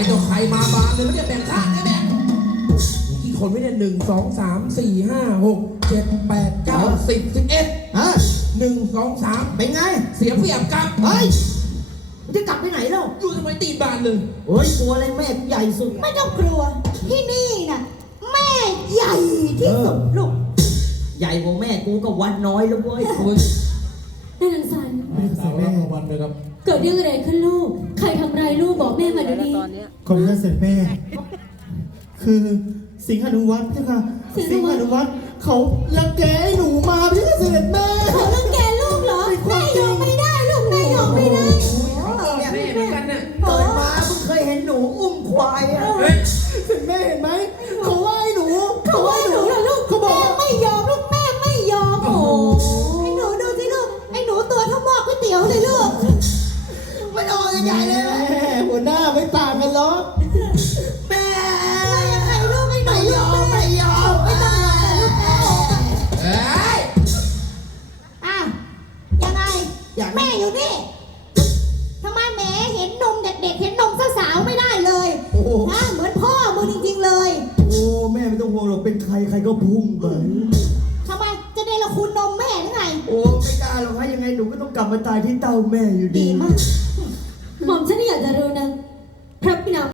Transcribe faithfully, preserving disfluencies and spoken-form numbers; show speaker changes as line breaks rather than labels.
ต่อใครมาบานเลยไม่ได้แบ่งข้างนะแบ่งกี่คนไม่ได้หนึ่งสองสามสี่ห้าหกเจ็ดแปดเก้าสิบสิบเอ็ดฮะหนึ่งสองสามเป็นไงเสียเปรียบกับเฮ้ยจะกลับไปไหนแล้วอยู่ทำไมตีบานเลยโอ้ยกลัวอะไรแม่ใหญ่สุด
ไม่ต้องกลัวที่นี่น่ะแม่ใหญ่ที่สุดลูก
ใหญ่กว่าแม่กูก็วันน้อยแล้วเว้ยคุณ
น่าสงสาร
สาวรับรางวัลเลยครับ
เกิดเรื่องอะไรขึ้นลูกใครทำร้ายลูกบอกแม่มาเดี๋ยวนี้
ขอบคุณเสร็จแม่คือสิงหานุวัฒน์ค่ะสิงหานุวัฒน์เขาลังแกไอ้หนูมาพี่เสด็จแม่
เขาลังแกลูกเหรอแม่ยอมไม่ได้ลูกแม่ยอมไม่ได้
แม่เหมือนกันน่ะ
เกิดมาเพิ่งเคยเห็นหนูอุ้มควายอ่ะ
เสร็จแม่เห็นไหมเขาว่าไอ้หนู
เขาว่าหนูเหรอลูก
เขาบอก
ไม่ยอมลูกแม่ไม่ยอมโอ้
ไอ้หนูดูสิลูกไอ้หนูตัวเท่าหม้อก๋วยเตี๋ยวเลยลูกมันออกใหญ่เลย
แม่หัวหน้าไม่ต่างกันหรอก
แม่ยังไงลูกไอ้หนูยอมไม่ยอมไม่ต้องลูกแม่
เอ้ย
อ่ะยังไงแม่อยู่นี่ทำไมแม่เห็นนมเด็กๆเห็นนมสาวๆไม่ได้เลยนะเหมือนพ่อมึงจริงๆเลย
โอ้แม่ไม่ต้องห่วงหรอกเป็นใครใครก็พุ่งไป
ทำไมจะเนรคุณนมแม่หรือไง
โอ้ไม่กล้าหรอกฮะยังไงหนูก็ต้องกลับมาตายที่เต้าแม่อยู่ดี
ดีมาก
หม่อมฉันอยากจะรู้นะ